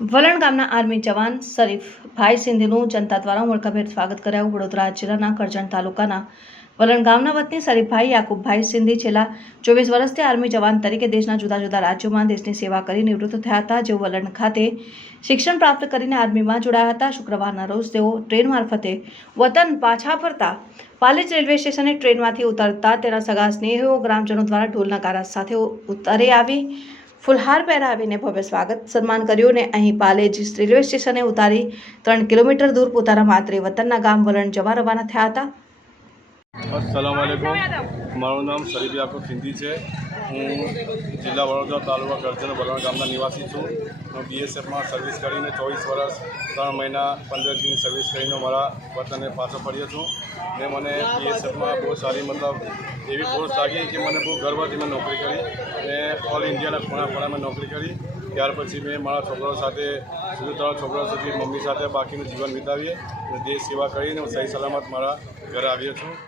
વલણ ગામના આર્મી જવાન શરીફ ભાઈ સિંધીનું જનતા દ્વારા ઉમળકાભેર સ્વાગત કરાયું. વડોદરા જિલ્લાના કરજણ તાલુકાના વલણ ગામના વતની શરીફભાઈ યાકુબભાઈ સિંધી છેલ્લા ચોવીસ વર્ષથી આર્મી જવાન તરીકે દેશના જુદા જુદા રાજ્યોમાં દેશની સેવા કરી નિવૃત્ત થયા હતા. જેઓ વલણ ખાતે શિક્ષણ પ્રાપ્ત કરીને આર્મીમાં જોડાયા હતા. શુક્રવારના રોજ તેઓ ટ્રેન મારફતે વતન પાછા ફરતા પાલેજ રેલવે સ્ટેશને ટ્રેનમાંથી ઉતરતા તેના સગા સ્નેહીઓ ગ્રામજનો દ્વારા ઢોલના કારા સાથે ઉતરી આવી. ફુલહાર પહેરાવીને ભવ્ય સ્વાગત સન્માન કર્યું ને અહીં પાલેજી રેલવે સ્ટેશને ઉતારી ત્રણ કિલોમીટર દૂર પોતાના માતૃ વતનના ગામ વલણ જવા રવાના થયા હતા. અસલામ વાલેકુમ મારું નામ શરીફ યાકુબ સિંધી છે. હું જિલ્લા વડોદરા તાલુકા ગરજન વલણ ગામના નિવાસી છું. હું બીએસએફમાં સર્વિસ કરીને ચોવીસ વર્ષ, ત્રણ મહિના, પંદર દિનની સર્વિસ કરીને મારા વતને પાછો ફર્યો છું. ને મને બીએસએફમાં બહુ સારી મતલબ એવી પોસ્ટ લાગી કે મને બહુ ગર્વથી મેં નોકરી કરી ને ઓલ ઇન્ડિયાના ખૂણા ખૂણામાં નોકરી કરી. ત્યાર પછી મેં મારા છોકરાઓ સાથે સુધી ત્રણ છોકરાઓ સુધી મમ્મી સાથે બાકીનું જીવન વિતાવીએ. અને દેશ સેવા કરીને હું સહી સલામત મારા ઘરે આવ્યો છું.